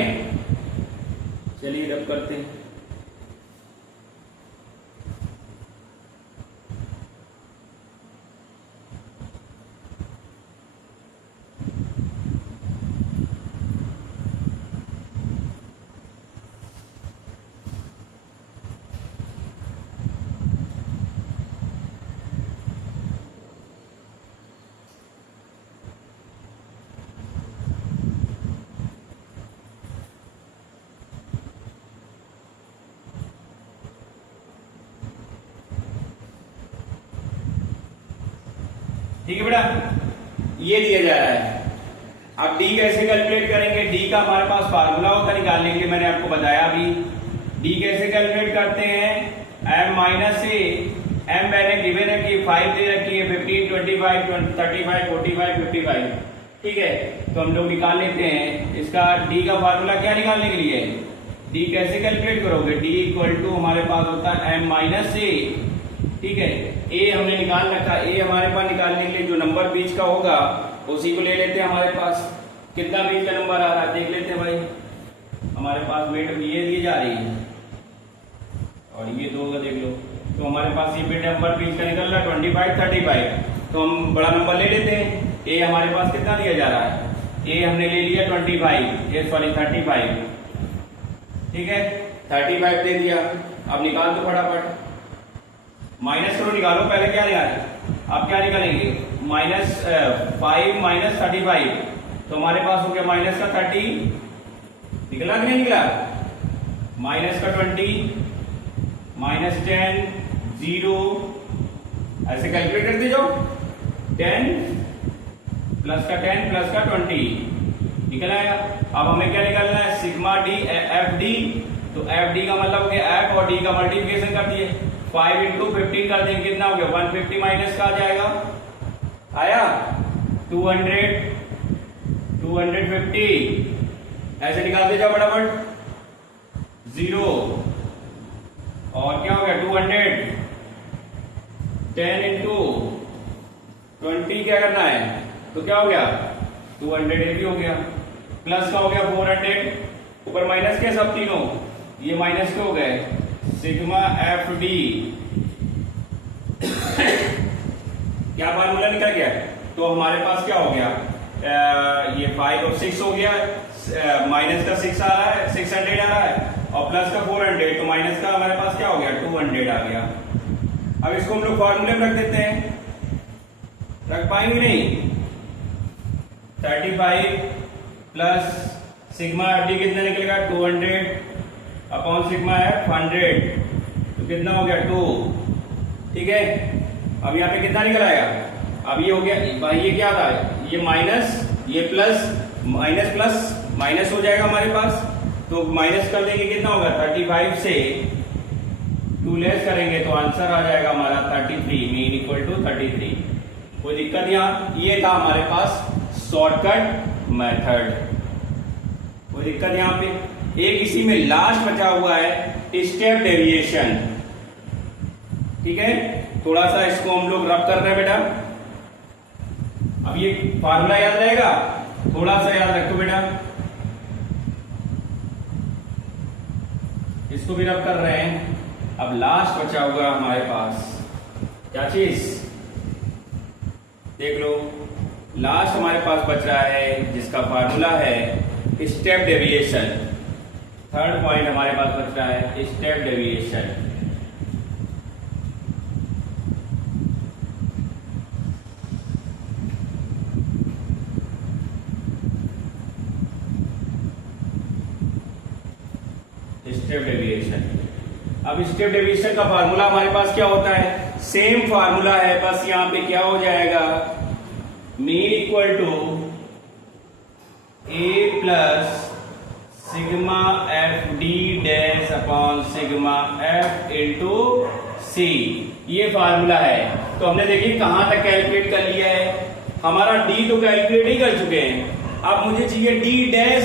चलिए रब करते हैं। ठीक है बेटा, ये दिया जा रहा है। अब डी कैसे कैलकुलेट करेंगे, डी का हमारे पास फार्मूला होता है निकालने के लिए, मैंने आपको बताया अभी। डी कैसे कैलकुलेट करते हैं, m माइनस ए, m मैंने गिवन है कि 5 दे रखी है, 15 25 35 45 55, ठीक है। तो हम लोग निकाल लेते हैं इसका डी का फार्मूला। क्या निकालने के लिए, डी कैसे कैलकुलेट करोगे, डी इक्वल टू हमारे पास होता है m माइनस ए, ठीक है। ए हमने निकाल रखा, ए हमारे पास निकालने के लिए जो नंबर बीच का होगा उसी को ले लेते हैं। हमारे पास कितना बीच का नंबर आ रहा है देख लेते हैं भाई। हमारे पास वेट ये दी जा रही है और ये दो का देख लो, तो हमारे पास ये वेट नंबर बीच का निकल रहा है 25 35। तो हम बड़ा नंबर ले लेते हैं। ए हमारे पास कितना दिया जा रहा है, ए हमने ले लिया 25, ये सॉरी 35, ठीक है 35 दे दिया। अब निकाल दो फटाफट, माइनस करो, निकालो पहले। क्या निकाले, आप क्या निकालेंगे, -5 माइनस 35, तो हमारे पास हो गया माइनस का 30, निकला कि नहीं निकला, माइनस का 20, -10 0, ऐसे कैलकुलेट करते जाओ। 10 प्लस का 10 प्लस का 20 निकल आएगा। अब हमें क्या निकालना है, सिग्मा डी एफ डी। तो एफ डी का मतलब हो गया एफ और डी का मल्टीप्लिकेशन कर दिए, 5 into 15 कर देंगे, कितना हो गया 150 माइनस का आ जाएगा, आया 200, 250, ऐसे निकालते जाओ फटाफट। 0 और क्या हो गया 200, 10 इंटू 20 क्या करना है, तो क्या हो गया 200 ये भी हो गया। प्लस का हो गया 400, ऊपर माइनस के सब तीनों, ये माइनस के हो गए, सिग्मा एफ डी क्या फार्मूला निकल गया। तो हमारे पास क्या हो गया, ये 5 और 6 हो गया, माइनस का 6 आ रहा है, 600 आ रहा है, और प्लस का 400, तो माइनस का हमारे पास क्या हो गया 200 आ गया। अब इसको हम लोग फार्मूले में रख देते हैं, रख पाएंगे नहीं। 35 प्लस सिग्मा एफ डी कितना निकलेगा 200 अपॉन सिग्मा एफ 100, तो कितना हो गया 2। ठीक है, अब यहाँ पे कितना निकल आएगा, अब ये हो गया भाई, ये क्या था, ये माइनस, ये प्लस, माइनस प्लस माइनस हो जाएगा हमारे पास, तो माइनस कर देंगे कितना होगा 35 से 2 लेस करेंगे तो आंसर आ जाएगा हमारा 33, मीन इक्वल टू 33। कोई दिक्कत यहाँ, ये था हमारे पास शॉर्टकट मेथड, कोई दिक्कत यहाँ पे। एक इसी में लास्ट बचा हुआ है स्टेप डेविएशन। ठीक है, थोड़ा सा इसको हम लोग रब कर रहे हैं बेटा। अब ये फार्मूला याद रहेगा, थोड़ा सा याद रखो बेटा, इसको भी रब कर रहे हैं। अब लास्ट बचा हुआ हमारे पास क्या चीज, देख लो, लास्ट हमारे पास बच रहा है जिसका फार्मूला है स्टेप डेविएशन। थर्ड पॉइंट हमारे पास बच रहा है स्टेप डेविएशन। स्टेप डेविएशन, अब स्टेप डेविएशन का फार्मूला हमारे पास क्या होता है, सेम फार्मूला है, बस यहां पे क्या हो जाएगा, mean equal to a plus sigma f d dash upon sigma f into c, ये फार्मूला है। तो हमने देखिए कहां तक कैलकुलेट कर लिया है, हमारा डी तो कैलकुलेट ही कर चुके हैं, अब मुझे चाहिए डी डैश।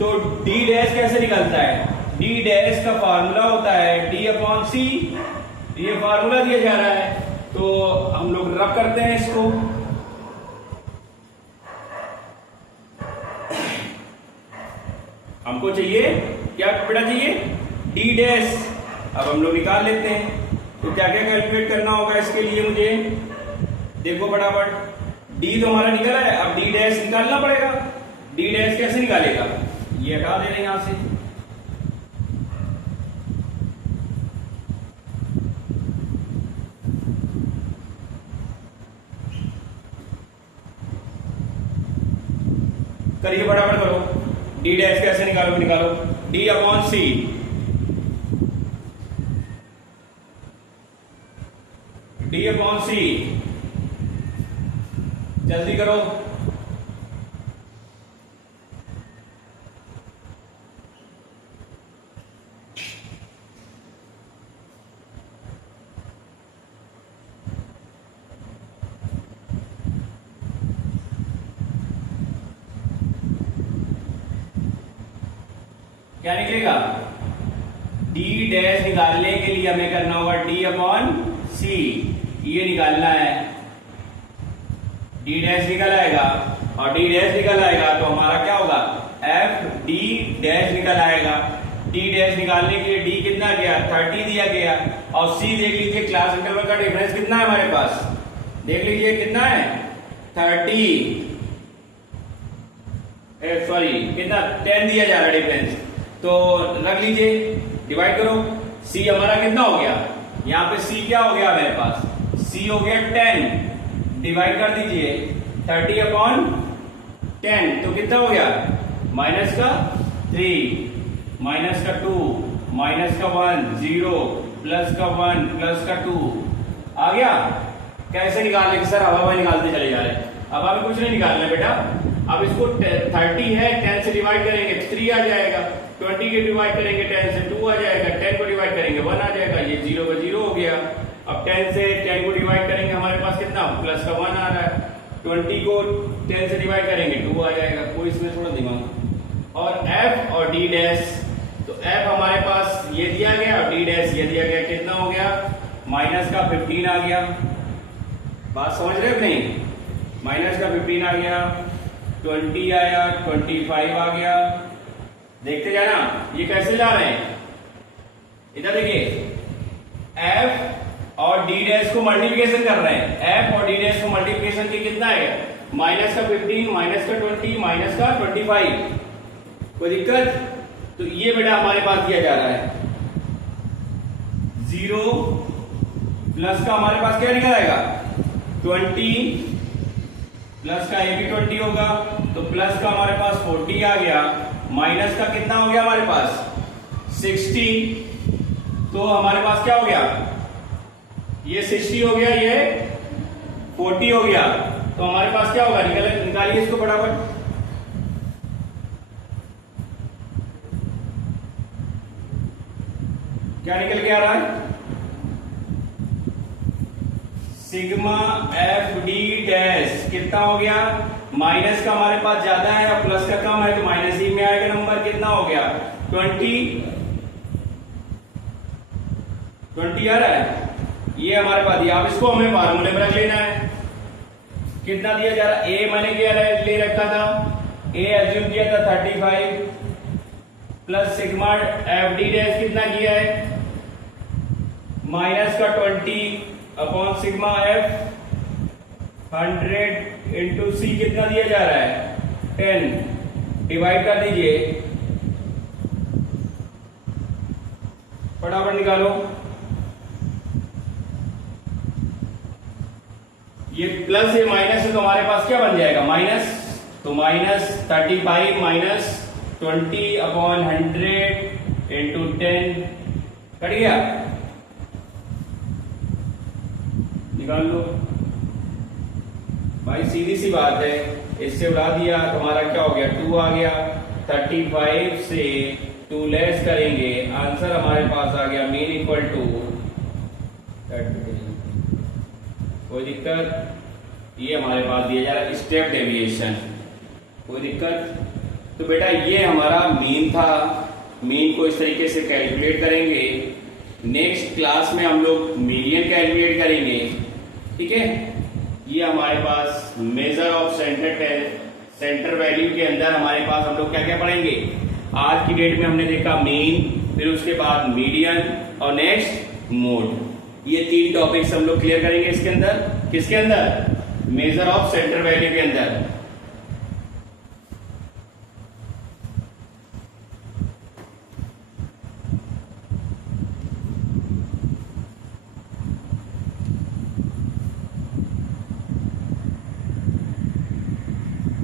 तो डी डैश कैसे निकलता है, डी डैश का फार्मूला होता है डी अपॉन सी, ये फार्मूला दिया जा रहा है, तो हम लोग रब करते हैं इसको। हमको चाहिए क्या बेटा, चाहिए डी डैश। अब हम लोग निकाल लेते हैं, तो क्या क्या कैलकुलेट करना होगा इसके लिए मुझे, देखो फटाफट, डी तो हमारा निकला है, अब डी डैश निकालना पड़ेगा। डी डैश कैसे निकालेगा, ये हटा दे रहे हैं यहां से, करिए फटाफट करो, डी डैश कैसे निकालोगे, निकालो डी अपॉन सी, डी अपॉन सी, जल्दी करो। क्या निकलेगा, डी डैश निकालने के लिए हमें करना होगा डी अपॉन सी, ये निकालना है, डी डैश निकल आएगा, और डी डैश निकल आएगा तो हमारा क्या होगा, एफ डी डैश निकल आएगा। डी डैश निकालने के लिए डी कितना गया 30 दिया गया, और सी देख लीजिए क्लास इंटरवल का डिफरेंस कितना है हमारे पास, देख लीजिए कितना है 30, सॉरी कितना 10 दिया जा रहा है डिफरेंस, तो रख लीजिए, डिवाइड करो, सी हमारा कितना हो गया, यहाँ पे सी क्या हो गया हमारे पास, सी हो गया 10, डिवाइड कर दीजिए 30 अपॉन 10, तो कितना हो गया, माइनस का 3, माइनस का 2, माइनस का 1, 0, प्लस का 1, प्लस का 2, आ गया। कैसे निकालने की सर, हवा में निकालते चले जा रहे हैं, अब हमें कुछ नहीं निकालना बेटा। अब इसको 30 है 10 से डिवाइड करेंगे 3 आ जाएगा, 20 के डिवाइड करेंगे 10 से 2 आ जाएगा, 10 को डिवाइड करेंगे 1 आ जाएगा, ये 0 का 0 हो गया। अब 10 से 10 को डिवाइड करेंगे हमारे पास कितना, प्लस का 1 आ रहा है, 20 को 10 से डिवाइड करेंगे 2 आ जाएगा, कोई इसमें थोड़ा दिमाग। और f और d डैश, तो f हमारे पास ये दिया गया और d डैश ये दिया गया, कितना हो गया माइनस का 15 आ गया। बात समझ रहे हो कि नहीं? माइनस का 15 आ गया, 20 आया, 25 आ गया। देखते जाना ये कैसे जा रहे हैं। इधर देखिए f और d डैश को मल्टीप्लिकेशन कर रहे हैं, f और d डैश को मल्टीप्लिकेशन के कितना है, माइनस का 15, माइनस का 20, माइनस का 25। कोई दिक्कत? तो ये बेटा हमारे पास दिया जा रहा है 0 प्लस का हमारे पास क्या निकल आएगा 20, प्लस का ये भी 20 होगा, तो प्लस का हमारे पास 40 आ गया, माइनस का कितना हो गया हमारे पास 60, तो हमारे पास क्या हो गया, ये 60 हो गया, ये 40 हो गया, तो हमारे पास क्या होगा, निकालिए इसको फटाफट। क्या निकल के आ रहा है, सिग्मा एफ डी डैश कितना हो गया, माइनस का हमारे पास ज्यादा है और प्लस का कम है, तो माइनस ही में आएगा नंबर, कितना हो गया 20 आ रहा है। ये हमारे पास दिया, अब इसको हमें फार्मूले में रख लेना है। कितना दिया जा रहा है, ए मैंने क्या ले रखा था, ए एज्यूम किया था 35 plus sigma f d dash कितना किया है माइनस का 20 अपॉन सिग्मा एफ 100 इंटू सी कितना दिया जा रहा है 10, डिवाइड कर दीजिए, फटाफट निकालो। ये प्लस ये माइनस है तो हमारे पास क्या बन जाएगा माइनस, तो minus 35 minus 20 upon 100 into 10 cut गया, निकाल लो भाई, सीधी सी बात है, इससे उड़ा दिया तो हमारा क्या हो गया 2 आ गया, 35 से 2 लेस करेंगे, आंसर हमारे पास आ गया मीन इक्वल टू 33। कोई दिक्कत? ये हमारे पास दिया जा रहा है स्टेप डेविएशन, कोई दिक्कत? तो बेटा ये हमारा मीन था, मीन को इस तरीके से कैलकुलेट करेंगे। नेक्स्ट क्लास में हम लोग मीडियन कैलकुलेट करेंगे, ठीक है। ये हमारे पास मेजर ऑफ सेंटर वैल्यू के अंदर हमारे पास हम लोग क्या क्या पढ़ेंगे, आज की डेट में हमने देखा मीन, फिर उसके बाद मीडियन और नेक्स्ट मोड। ये 3 टॉपिक्स हम लोग क्लियर करेंगे इसके अंदर, किसके अंदर, मेजर ऑफ सेंटर वैल्यू के अंदर।